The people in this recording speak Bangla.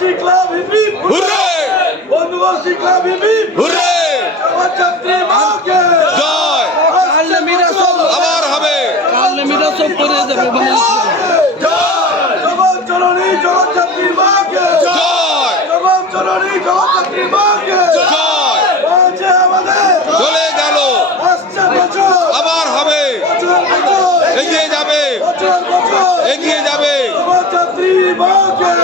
বন্ধুগোষ্ঠী ক্লাব হিপ হুররে! বন্ধুগোষ্ঠী ক্লাব হিপ হুররে! জগৎযাত্রী মাকে জয়! আবার হবে। জগৎজননী জগৎযাত্রী মাকে জয়! জগৎজননী জগৎযাত্রী মাকে জয়! আছে আমাদের চলে গেল, আসছে বছর আবার হবে, বছর বছর এগিয়ে যাবে, বছর বছর এগিয়ে যাবে। জগৎযাত্রী মাকে